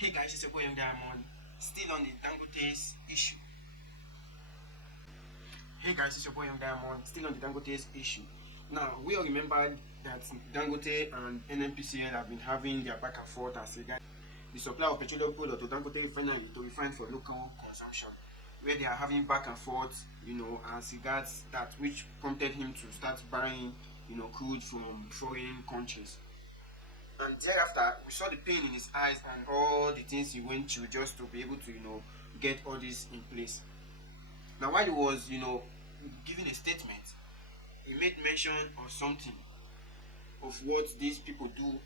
Hey guys, it's your boy Young Diamond, still on the Dangote's issue. Hey guys, it's your boy Young Diamond, still on the Dangote's issue. Now, we all remember that Dangote and Nnpc have been having their back and forth as regards the supply of petroleum product to Dangote Refinery to refine for local consumption, where they are having back and forth, as regards that, which prompted him to start buying, crude from foreign countries. And thereafter, we saw the pain in his eyes and all the things he went through just to be able to, get all this in place. Now, while he was, giving a statement, he made mention of something of what these people do,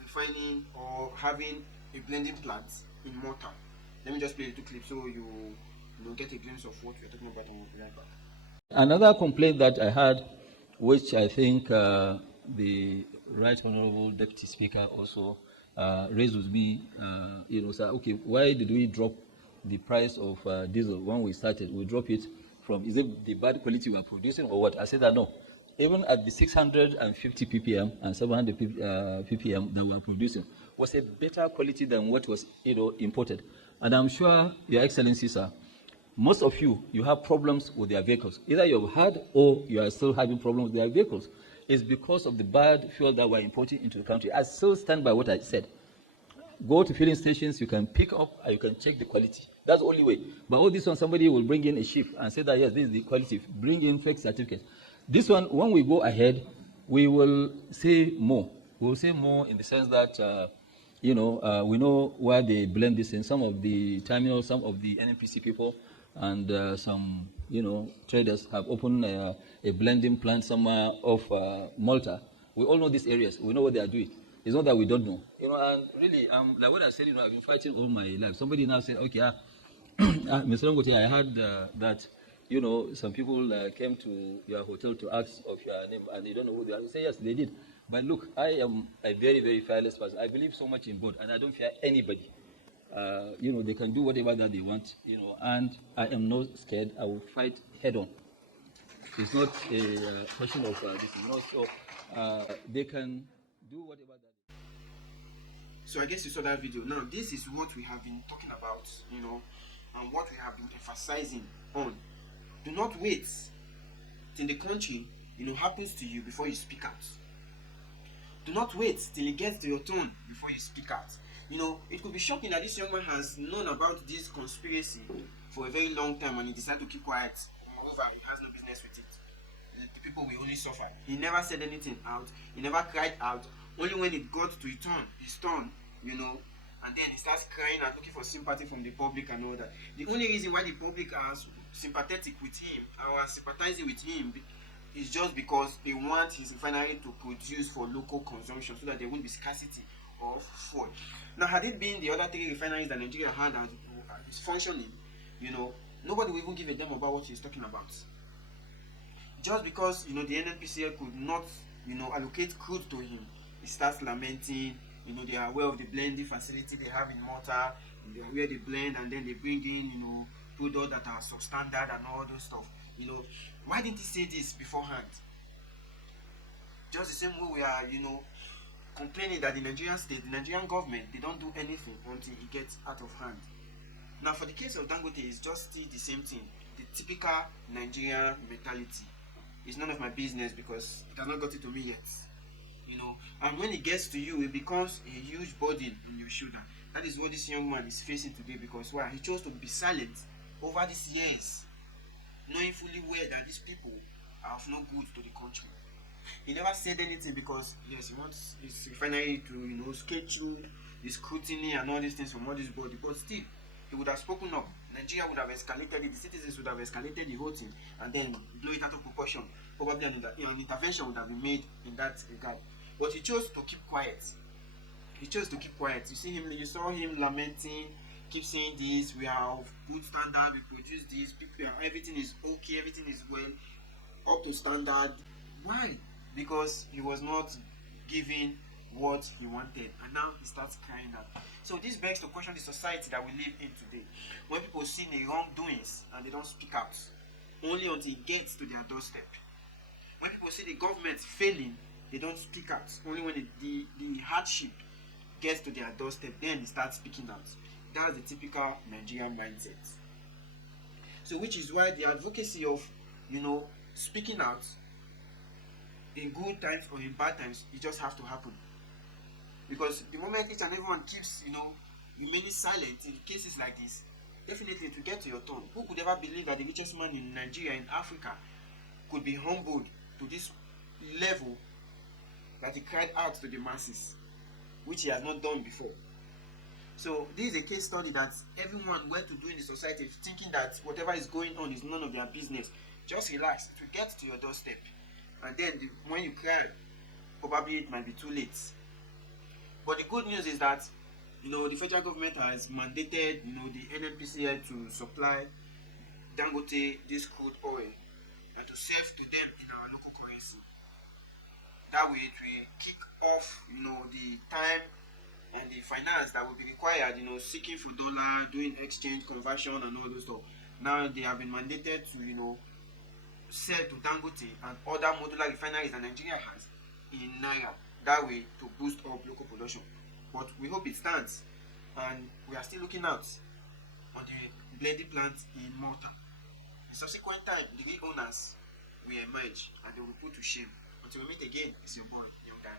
refining or having a blending plant in Malta. Let me just play a little clip so you get a glimpse of what we're talking about and we'll be right back. Another complaint that I had, which I think the Right Honorable Deputy Speaker also raised with me, said, okay, why did we drop the price of diesel when we started? We drop it from, is it the bad quality we are producing or what? I said that no. Even at the 650 ppm and 700 ppm that we are producing was a better quality than what was imported. And I'm sure, Your Excellency, sir, most of you have problems with their vehicles. Either you've had or you are still having problems with their vehicles. It's because of the bad fuel that we're importing into the country. I still stand by what I said. Go to filling stations, you can pick up and you can check the quality. That's the only way. But all this one, somebody will bring in a ship and say that, yes, this is the quality. Bring in fake certificates. This one, when we go ahead, we will say more. We will say more in the sense that, we know where they blend this in. Some of the terminals, some of the Nnpc people, and some, traders have opened a blending plant somewhere off Malta. We all know these areas. We know what they are doing. It's not that we don't know. And really, like what I said, I've been fighting all my life. Somebody now said, okay, Mr. Ngote, I heard that, some people came to your hotel to ask of your name and they don't know who they are. You say, yes, they did. But look, I am a very, very fearless person. I believe so much in God and I don't fear anybody. They can do whatever that they want, and I am not scared. I will fight head on. It's not a question of this is not so they can do whatever that. So I guess you saw that video. Now, this is what we have been talking about, and what we have been emphasizing on. Do not wait till the country, happens to you before you speak out. Do not wait till it gets to your turn before you speak out. It could be shocking that this young man has known about this conspiracy for a very long time and he decided to keep quiet. Moreover, he has no business with it. The people will only suffer. He never said anything out. He never cried out. Only when it got to his turn, and then he starts crying and looking for sympathy from the public and all that. The only reason why the public are sympathetic with him or are sympathizing with him is just because they want his refinery to produce for local consumption so that there won't be scarcity of fuel. Now, had it been the other three refineries that Nigeria had that is functioning, nobody will even give a damn about what he's talking about. Just because, the Nnpc could not, allocate crude to him, he starts lamenting. They are aware of the blending facility they have in Malta, they are where they blend and then they bring in, products that are substandard and all those stuff. Why didn't he say this beforehand? Just the same way we are, complaining that the Nigerian state, the Nigerian government, they don't do anything until it gets out of hand. Now, for the case of Dangote, it's just still the same thing. The typical Nigerian mentality. It's none of my business because it has not got it to me yet. And when it gets to you, it becomes a huge burden on your shoulder. That is what this young man is facing today because why? He chose to be silent over these years, knowing fully well that these people are of no good to the country. He never said anything because, yes, he wants his refinery to, skate through the scrutiny and all these things from all this body. But still, he would have spoken up. Nigeria would have escalated it. The citizens would have escalated the whole thing and then blow it out of proportion. Probably an intervention would have been made in that regard. But he chose to keep quiet. He chose to keep quiet. You saw him lamenting, keep saying this, we are of good standard, we produce this, everything is okay, everything is well, up to standard. Why? Because he was not giving what he wanted and now he starts crying out. So this begs to question the society that we live in today, when people see the wrongdoings and they don't speak out only until it gets to their doorstep. When people see the government failing, they don't speak out only when the hardship gets to their doorstep, then he starts speaking out. That's the typical Nigerian mindset. So which is why the advocacy of, speaking out in good times or in bad times, it just have to happen. Because the moment each and everyone keeps, remaining silent in cases like this, definitely to get to your turn. Who could ever believe that the richest man in Nigeria, in Africa, could be humbled to this level that he cried out to the masses, which he has not done before? So this is a case study that everyone were to do in the society, thinking that whatever is going on is none of their business. Just relax, it will get to your doorstep, and then when you cry, probably it might be too late. But the good news is that the federal government has mandated the Nnpc to supply Dangote this crude oil and to sell to them in our local currency. That way it will kick off the time and the finance that will be required, seeking for dollar, doing exchange, conversion and all those stuff. Now they have been mandated to, sell to Dangote and other modular refineries that Nigeria has in Naira. That way to boost up local production. But we hope it stands, and we are still looking out on the blending plant in Malta. In subsequent time, the new owners will emerge and they will be put to shame. Until we meet again, it's your boy, Young Guy.